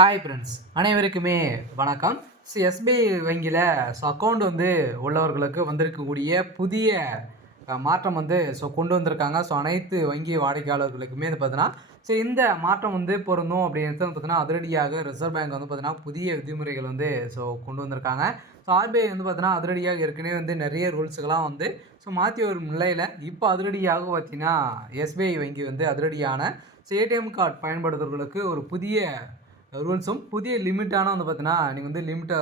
Hi friends, அனைவருக்குமே வணக்கம். SBI வங்கியில் அக்கௌண்ட் உள்ளவர்களுக்கு வந்திருக்கக்கூடிய புதிய மாற்றம் கொண்டு வந்திருக்காங்க. அனைத்து வங்கி வாடிக்கையாளர்களுக்குமே பார்த்தீங்கன்னா இந்த மாற்றம் பொருந்தும் அப்படின்றது பார்த்தீங்கன்னா அதிரடியாக ரிசர்வ் பேங்க் பார்த்தீங்கன்னா புதிய விதிமுறைகள் கொண்டு வந்திருக்காங்க. ஆர்பிஐ பார்த்தீங்கன்னா அதிரடியாக ஏற்கனவே நிறைய ரூல்ஸுகள்லாம் மாற்றி வரும் நிலையில் இப்போ அதிரடியாக பார்த்தீங்கன்னா எஸ்பிஐ வங்கி அதிரடியான ஏடிஎம் கார்டு பயன்படுத்துறவர்களுக்கு ஒரு புதிய ரூல்ஸும் புதிய லிமிட்டான பார்த்தீங்கன்னா நீங்கள் லிமிட்டை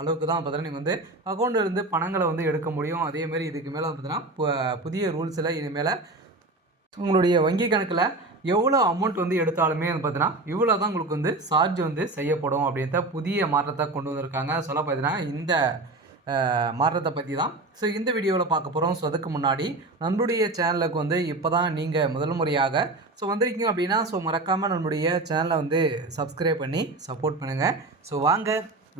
அளவுக்கு தான் பார்த்தீங்கன்னா நீங்கள் அக்கௌண்ட்டில் பணங்களை எடுக்க முடியும். அதேமாரி இதுக்கு மேலே பார்த்தீங்கன்னா புதிய ரூல்ஸில் இனிமேல் உங்களுடைய வங்கி கணக்கில் எவ்வளோ அமௌண்ட் எடுத்தாலுமே பார்த்தீங்கன்னா இவ்வளோ தான் உங்களுக்கு சார்ஜ் செய்யப்படும் அப்படின்ற புதிய மாற்றத்தை கொண்டு வந்திருக்காங்க. சொல்ல பார்த்தீங்கன்னா இந்த மாற்றத்தை பற்றி தான் இந்த வீடியோவில் பார்க்க போகிறோம். அதுக்கு முன்னாடி நம்மளுடைய சேனலுக்கு இப்போ தான் நீங்கள் முதல் முறையாக வந்திருக்கீங்க அப்படின்னா மறக்காமல் நம்மளுடைய சேனலை சப்ஸ்கிரைப் பண்ணி சப்போர்ட் பண்ணுங்கள். வாங்க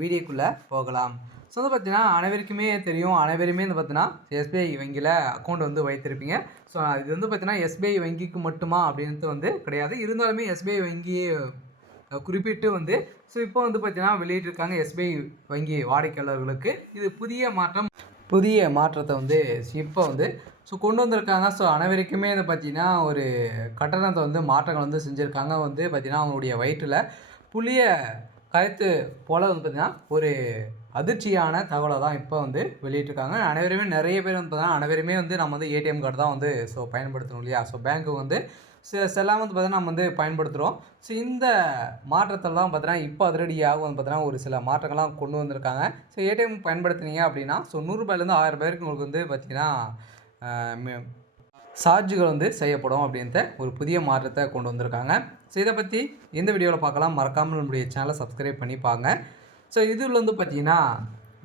வீடியோக்குள்ளே போகலாம். பார்த்தீங்கன்னா அனைவருக்குமே தெரியும், அனைவருமே பார்த்தீங்கன்னா எஸ்பிஐ வங்கியில் அக்கௌண்ட் வைத்திருப்பீங்க. இது பார்த்தீங்கன்னா எஸ்பிஐ வங்கிக்கு மட்டுமா அப்படின்ட்டு கிடையாது. இருந்தாலுமே எஸ்பிஐ வங்கியை குறிப்பிட்டு இப்போ பார்த்தீங்கன்னா வெளியிட்டிருக்காங்க எஸ்பிஐ வங்கி வாடிக்கையாளர்களுக்கு இது புதிய மாற்றத்தை இப்போ கொண்டு வந்திருக்காங்க. அனைவருக்குமே பார்த்தீங்கன்னா ஒரு கட்டணத்தை மாற்றங்கள் செஞ்சுருக்காங்க. பார்த்தீங்கன்னா அவங்களுடைய வயிற்றில் புளிய கரைத்து போல் பார்த்தீங்கன்னா ஒரு அதிர்ச்சியான தகவலை தான் இப்போ வெளியிட்டிருக்காங்க. அனைவருமே நிறைய பேர் பார்த்தீங்கன்னா அனைவருமே நம்ம ஏடிஎம் கார்டு தான் பயன்படுத்தணும் இல்லையா. பேங்க்கு செல்லாமல் பார்த்தீங்கன்னா நம்ம பயன்படுத்துகிறோம். இந்த மாற்றத்தில் தான் பார்த்தீங்கன்னா இப்போ அதிரடியாக பார்த்தீங்கன்னா ஒரு சில மாற்றங்கள்லாம் கொண்டு வந்திருக்காங்க. ஏடிஎம் பயன்படுத்துனீங்க அப்படின்னா ரூ.100 1000 பேருக்கு உங்களுக்கு பார்த்தீங்கன்னா சார்ஜுகள் செய்யப்படும் அப்படின்ட்டு ஒரு புதிய மாற்றத்தை கொண்டு வந்திருக்காங்க. இதை பற்றி இந்த வீடியோவில் பார்க்கலாம். மறக்காமல் நம்முடைய சேனலை சப்ஸ்கிரைப் பண்ணி பாருங்க. இதில் பார்த்தீங்கன்னா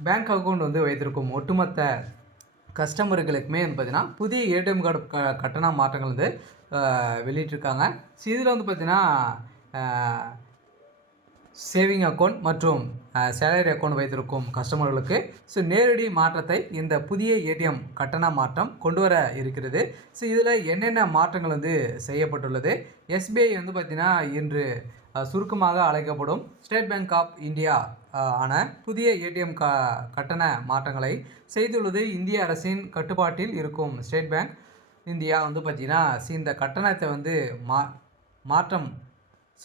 பேங்க் அக்கௌண்ட் வைத்திருக்கும் ஒட்டுமொத்த கஸ்டமர்களுக்குமே பார்த்தீங்கன்னா புதிய ஏடிஎம் கார்டு கட்டண மாற்றங்கள் வெளியிட்டிருக்காங்க. இதில் பார்த்தீங்கன்னா சேவிங் அக்கௌண்ட் மற்றும் சேலரி அக்கௌண்ட் வைத்திருக்கும் கஸ்டமர்களுக்கு நேரடி மாற்றத்தை இந்த புதிய ஏடிஎம் கட்டண மாற்றம் கொண்டு வர இருக்கிறது. இதில் என்னென்ன மாற்றங்கள் செய்யப்பட்டுள்ளது, எஸ்பிஐ பார்த்தீங்கன்னா இன்று சுருக்கமாக அழைக்கப்படும் ஸ்டேட் பேங்க் ஆஃப் இந்தியா ஆன புதிய ஏடிஎம் கட்டண மாற்றங்களை செய்துள்ளது. இந்திய அரசின் கட்டுப்பாட்டில் இருக்கும் ஸ்டேட் பேங்க் இந்தியா பார்த்தீங்கன்னா இந்த கட்டணத்தை மாற்றம்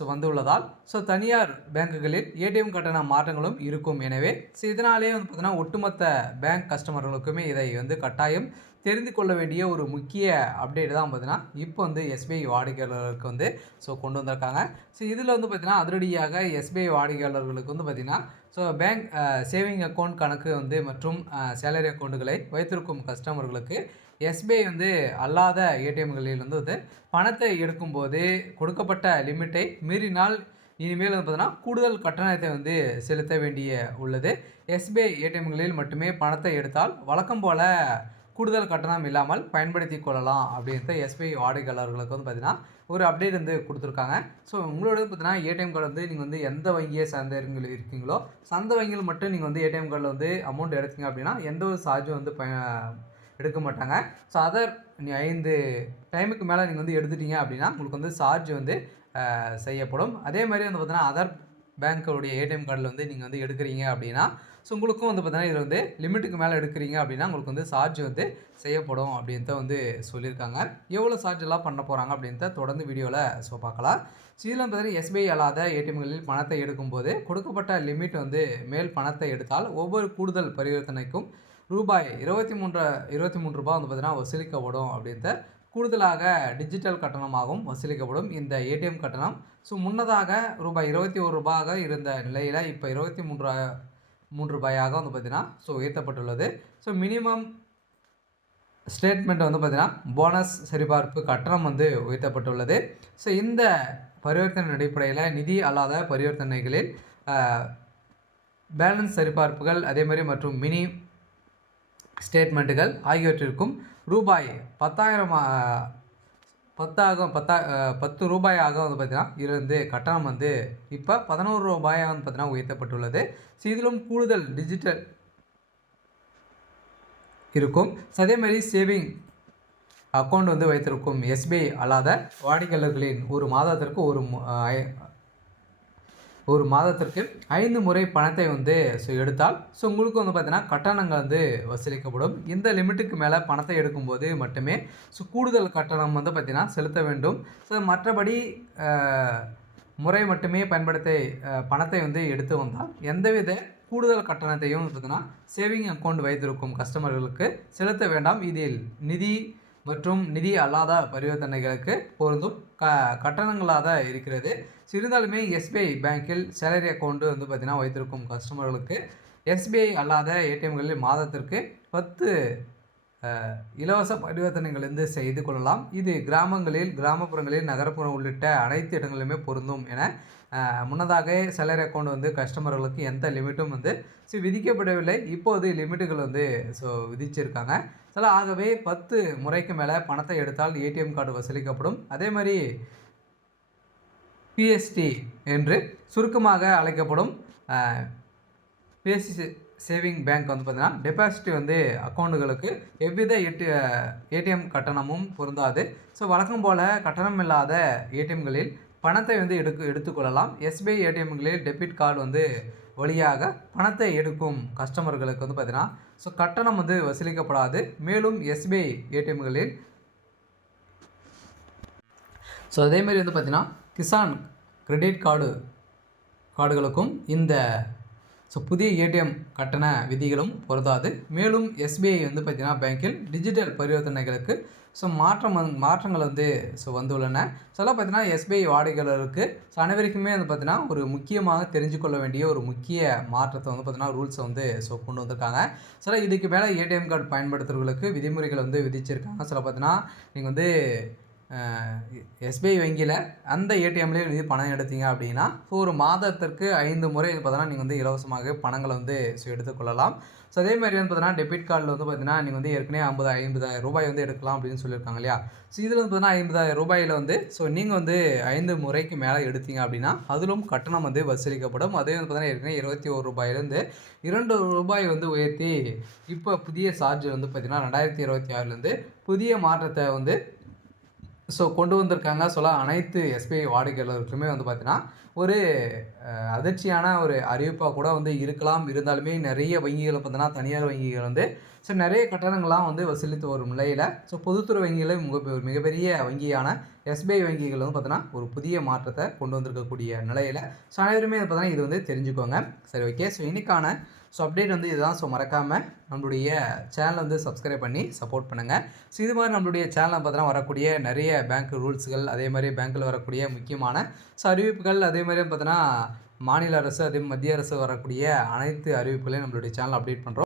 வந்துள்ளதால் தனியார் பேங்குகளில் ஏடிஎம் கட்டண மாற்றங்களும் இருக்கும். எனவே இதனாலே பார்த்தீங்கன்னா ஒட்டுமொத்த பேங்க் கஸ்டமர்களுக்குமே இதை கட்டாயம் தெரிந்து கொள்ள வேண்டிய ஒரு முக்கிய அப்டேட் தான் பார்த்தீங்கன்னா இப்போ எஸ்பிஐ வாடிக்கையாளர்களுக்கு கொண்டு வந்திருக்காங்க. இதில் பார்த்தீங்கன்னா அதிரடியாக எஸ்பிஐ வாடிக்கையாளர்களுக்கு பார்த்தீங்கன்னா பேங்க் சேவிங் அக்கௌண்ட் கணக்கு மற்றும் சேலரி அக்கௌண்ட்டுகளை வைத்திருக்கும் கஸ்டமர்களுக்கு எஸ்பிஐ அல்லாத ஏடிஎம்களில் பணத்தை எடுக்கும்போது கொடுக்கப்பட்ட லிமிட்டை மீறினால் இனிமேல் பார்த்தீங்கன்னா கூடுதல் கட்டணத்தை செலுத்த வேண்டிய உள்ளது. எஸ்பிஐ ஏடிஎம்களில் மட்டுமே பணத்தை எடுத்தால் வழக்கம் போல் கூடுதல் கட்டணம் இல்லாமல் பயன்படுத்தி கொள்ளலாம் அப்படின்ட்டு எஸ்பிஐ வாடிக்கையாளர்களுக்கு பார்த்தீங்கன்னா ஒரு அப்டேட் கொடுத்துருக்காங்க. உங்களோட பார்த்தீங்கன்னா ஏடிஎம் கார்டு நீங்கள் எந்த வங்கியை சார்ந்த இருக்கீங்களோ அந்த வங்கியில் மட்டும் நீங்கள் ஏடிஎம் கார்டில் அமௌண்ட் எடுத்தீங்க அப்படின்னா எந்த ஒரு சார்ஜும் எடுக்க மாட்டாங்க. அதர் 5 டைமுக்கு மேலே நீங்கள் எடுத்துட்டீங்க அப்படின்னா உங்களுக்கு சார்ஜ் செய்யப்படும். அதே மாதிரி பார்த்தீங்கன்னா அதர் பேங்க்குடைய ஏடிஎம் கார்டில் நீங்கள் எடுக்கிறீங்க அப்படின்னா உங்களுக்கும் பார்த்தீங்கன்னா இதில் லிமிட்டுக்கு மேலே எடுக்கிறீங்க அப்படின்னா உங்களுக்கு சார்ஜ் செய்யப்படும் அப்படின்ட்டு சொல்லியிருக்காங்க. எவ்வளோ சார்ஜ் எல்லாம் பண்ண போகிறாங்க அப்படின்ட்டு தொடர்ந்து வீடியோவில் பார்க்கலாம். இதில் பார்த்தீங்கன்னா எஸ்பிஐ அல்லாத ஏடிஎம்களில் பணத்தை எடுக்கும்போது கொடுக்கப்பட்ட லிமிட் மேல் பணத்தை எடுத்தால் ஒவ்வொரு கூடுதல் பரிவர்த்தனைக்கும் ரூபாய் 23 பார்த்தீங்கன்னா வசூலிக்கப்படும் அப்படின்ட்டு கூடுதலாக டிஜிட்டல் கட்டணமாகவும் வசூலிக்கப்படும். இந்த ஏடிஎம் கட்டணம் முன்னதாக ரூபாய் 21 இருந்த நிலையில் இப்போ 23 பார்த்தீங்கன்னா உயர்த்தப்பட்டுள்ளது. மினிமம் ஸ்டேட்மெண்ட் பார்த்தீங்கன்னா போனஸ் சரிபார்ப்பு கட்டணம் உயர்த்தப்பட்டுள்ளது. இந்த பரிவர்த்தனை அடிப்படையில் நிதி அல்லாத பரிவர்த்தனைகளில் பேலன்ஸ் சரிபார்ப்புகள் அதேமாதிரி மற்றும் மினி ஸ்டேட்மெண்ட்டுகள் ஆகியவற்றிற்கும் ரூபாய் 10 ரூபாயாக பார்த்தீங்கன்னா இருந்து கட்டணம் இப்போ 11 ரூபாயாக பார்த்தீங்கன்னா உயர்த்தப்பட்டுள்ளது. இதிலும் கூடுதல் டிஜிட்டல் இருக்கும். அதேமாதிரி சேவிங் அக்கௌண்ட் வைத்திருக்கும் எஸ்பிஐ அல்லாத வாடிக்கையாளர்களின் ஒரு மாதத்திற்கு ஒரு மாதத்திற்கு 5 முறை பணத்தை வந்து எடுத்தால் உங்களுக்கு வந்து பார்த்தீங்கன்னா கட்டணங்கள் வந்து வசூலிக்கப்படும். இந்த லிமிட்டுக்கு மேலே பணத்தை எடுக்கும்போது மட்டுமே கூடுதல் கட்டணம் வந்து பார்த்தீங்கன்னா செலுத்த வேண்டும். மற்றபடி முறை மட்டுமே பயன்படுத்தி பணத்தை வந்து எடுத்து வந்தால் எந்தவித கூடுதல் கட்டணத்தையும் பார்த்தீங்கன்னா சேவிங் அக்கௌண்ட் வைத்திருக்கும் கஸ்டமர்களுக்கு செலுத்த வேண்டாம். இதில் நிதி மற்றும் நிதி அல்லாத பரிவர்த்தனைகளுக்கு பொருந்தும் கட்டணங்களாக தான் இருக்கிறது. இருந்தாலுமே எஸ்பிஐ பேங்கில் சேலரி அக்கௌண்ட் வந்து பார்த்திங்கன்னா வைத்திருக்கும் கஸ்டமர்களுக்கு எஸ்பிஐ அல்லாத ஏடிஎம்களில் மாதத்திற்கு 10 இலவச பரிவர்த்தனைகள் வந்து செய்து கொள்ளலாம். இது கிராமங்களில், கிராமப்புறங்களில், நகர்ப்புறம் உள்ளிட்ட அனைத்து இடங்களிலுமே பொருந்தும் என முன்னதாக சேலரி அக்கௌண்ட் வந்து கஸ்டமர்களுக்கு எந்த லிமிட்டும் வந்து விதிக்கப்படவில்லை. இப்போது லிமிட்டுகள் வந்து விதிச்சிருக்காங்க. ஆகவே 10 முறைக்கு மேலே பணத்தை எடுத்தால் ஏடிஎம் கார்டு வசூலிக்கப்படும். அதே மாதிரி பிஎஸ்டி என்று சுருக்கமாக அழைக்கப்படும் பிஎஸ்சி சேவிங் பேங்க் வந்து பார்த்திங்கன்னா டெபாசிட் வந்து அக்கௌண்ட்டுகளுக்கு எவ்வித ஏடிஎம் கட்டணமும் பொருந்தாது. வழக்கம் போல் கட்டணம் இல்லாத ஏடிஎம்களில் பணத்தை வந்து எடுத்துக்கொள்ளலாம். எஸ்பிஐ ஏடிஎம்களில் டெபிட் கார்டு வந்து வழியாக பணத்தை எடுக்கும் கஸ்டமர்களுக்கு வந்து பார்த்திங்கன்னா கட்டணம் வந்து வசூலிக்கப்படாது. மேலும் எஸ்பிஐ ஏடிஎம்களில் அதேமாதிரி வந்து பார்த்திங்கன்னா கிசான் கிரெடிட் கார்டுகளுக்கும் இந்த புதிய ஏடிஎம் கட்டண விதிகளும் பொருந்தாது. மேலும் எஸ்பிஐ வந்து பார்த்திங்கன்னா பேங்கில் டிஜிட்டல் பரிவர்த்தனைகளுக்கு மாற்றங்கள் வந்து வந்துள்ளன. பார்த்திங்கன்னா எஸ்பிஐ வாடிக்கையாளருக்கு அனைவருக்குமே வந்து பார்த்திங்கன்னா ஒரு முக்கியமாக தெரிஞ்சு கொள்ள வேண்டிய ஒரு முக்கிய மாற்றத்தை வந்து பார்த்திங்கன்னா ரூல்ஸை வந்து கொண்டு வந்திருக்காங்க. இதுக்கு மேலே ஏடிஎம் கார்டு பயன்படுத்துகிறவர்களுக்கு விதிமுறைகள் வந்து விதிச்சிருக்காங்க. பார்த்திங்கன்னா நீங்கள் வந்து எஸ்பிஐ வங்கியில் அந்த ஏடிஎம்லேயே வந்து பணம் எடுத்தீங்க அப்படின்னா ஒரு மாதத்திற்கு 5 முறை பார்த்தீங்கன்னா நீங்கள் வந்து இலவசமாக பணங்களை வந்து எடுத்துக்கொள்ளலாம். அதே மாதிரி வந்து பார்த்தீங்கன்னா டெபிட் கார்டில் வந்து பார்த்தீங்கன்னா நீங்கள் வந்து ஏற்கனவே 50,000 ரூபாய் வந்து எடுக்கலாம் அப்படின்னு சொல்லியிருக்காங்க இல்லையா. இதில் வந்து பார்த்தீங்கன்னா 50,000 ரூபாயில் வந்து நீங்கள் வந்து 5 முறைக்கு மேலே எடுத்தீங்க அப்படின்னா அதிலும் கட்டணம் வந்து வசூலிக்கப்படும். அதே வந்து பார்த்தீங்கன்னா ஏற்கனவே 21 ரூபாயிலேருந்து 2 ரூபாய் வந்து உயர்த்தி இப்போ புதிய சார்ஜ் வந்து பார்த்தீங்கன்னா 2026லேருந்து புதிய மாற்றத்தை வந்து கொண்டு வந்திருக்காங்க. அனைத்து எஸ்பிஐ வாடிக்கையாளர்களுக்குமே வந்து பார்த்தீங்கன்னா ஒரு அதிர்ச்சியான ஒரு அறிவிப்பாக கூட வந்து இருக்கலாம். இருந்தாலுமே நிறைய வங்கிகள் பார்த்தீங்கன்னா தனியார் வங்கிகள் வந்து நிறைய கட்டணங்கள்லாம் வந்து வசூலித்து வரும் நிலையில் பொதுத்துறை வங்கிகளில் மிகப்பெரிய வங்கியான எஸ்பிஐ வங்கிகள் வந்து பார்த்தீங்கன்னா ஒரு புதிய மாற்றத்தை கொண்டு வந்திருக்கக்கூடிய நிலையில் அனைவருமே பார்த்தீங்கன்னா இது வந்து தெரிஞ்சுக்கோங்க. ஓகே. இன்றைக்கான அப்டேட் வந்து இதுதான். மறக்காமல் நம்மளுடைய சேனலை வந்து சப்ஸ்கிரைப் பண்ணி சப்போர்ட் பண்ணுங்கள். இது மாதிரி நம்மளுடைய சேனலில் பார்த்தீங்கன்னா வரக்கூடிய நிறைய பேங்க் ரூல்ஸ்கள், அதே மாதிரி பேங்க்கில் வரக்கூடிய முக்கியமான அறிவிப்புகள், அதே மாதிரி பார்த்தீங்கன்னா மாநில அரசு, அதே மத்திய அரசு வரக்கூடிய அனைத்து அறிவிப்புகளையும் நம்மளுடைய சேனல் அப்டேட் பண்ணுறோம்.